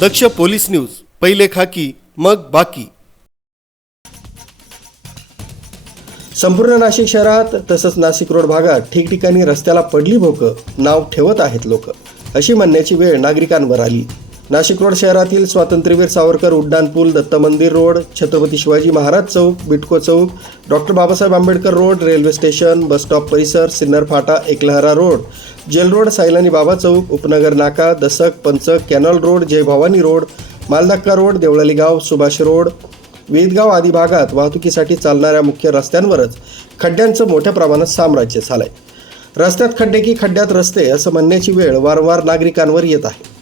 दक्ष police news पहिले खाकी मग बाकी. संपूर्ण नाशिक शहरात तसंच नाशिक रोड भागात ठिकठिकाणी रस्त्याला पडली भोकं नाव ठेवत आहेत लोक. अशी म्हणण्याची वेळ नागरिकांवर आली. नाशिक रोड शहरातील स्वातंत्र्यवीर सावरकर उड्डाण पूल दत्त मंदिर रोड छत्रपती शिवाजी महाराज चौक बिटको चौक doctor Babasaheb Ambedkar road railway station bus stop परिसर सिन्नर फाटा Eklahare road jail road Sailani Baba चौक उपनगर नाका Dasak Panchak canal road Jai Bhavani road Maldhakka road Devlali गाव सुभाष रोड वेदगाव आदी भागात वाहतुकीसाठी चालणाऱ्या मुख्य रस्त्यांवरच खड्ड्यांचं मोठ्या प्रमाणात साम्राज्य झालंय. रस्त्यात खड्डे की खड्ड्यात रस्ते असं म्हणण्याची वेळ वारंवार नागरिकांवर येत आहे.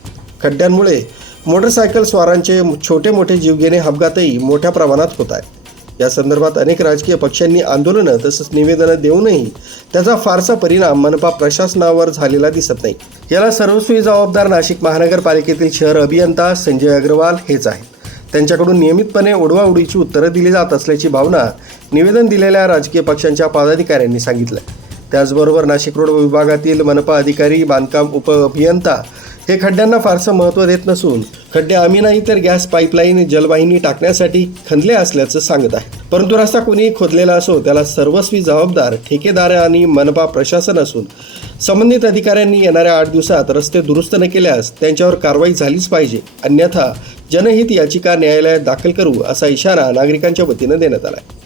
खड्ड्यांमुळे मोटरसायकल स्वारांचे छोटे मोठे जीवघेणे अपघातही मोठ्या प्रमाणात होत आहे. या संदर्भात अनेक राजकीय पक्षांनी आंदोलनं तसंच निवेदनं देऊनही त्याचा फारसा परिणाम मनपा प्रशासनावर झालेला दिसत नाही. याला सर्वस्वी जबाबदार नाशिक महानगरपालिकेतील शहर अभियंता संजय अग्रवाल हेच आहेत. त्यांच्याकडून नियमितपणे उडवाउडीची उत्तरं दिली जात असल्याची भावना निवेदन दिलेल्या राजकीय पक्षांच्या पदाधिकाऱ्यांनी सांगितलं त्याचबरोबर नाशिक रोड विभागातील मनपा अधिकारी बांधकाम उप अभियंता हे खड्ड्यांना फारसं महत्त्व देत नसून खड्डे आम्ही नाही तर गॅस पाईपलाईन जलवाहिनी टाकण्यासाठी खणले असल्याचं सांगत आहे. परंतु रस्ता कोणीही खोदलेला असो त्याला सर्वस्वी जबाबदार ठेकेदार आणि मनपा प्रशासन असून संबंधित अधिकाऱ्यांनी येणाऱ्या आठ दिवसात रस्ते दुरुस्त न केल्यास त्यांच्यावर कारवाई झालीच पाहिजे. अन्यथा जनहित याचिका न्यायालयात दाखल करू असा इशारा नागरिकांच्या वतीनं देण्यात आला आहे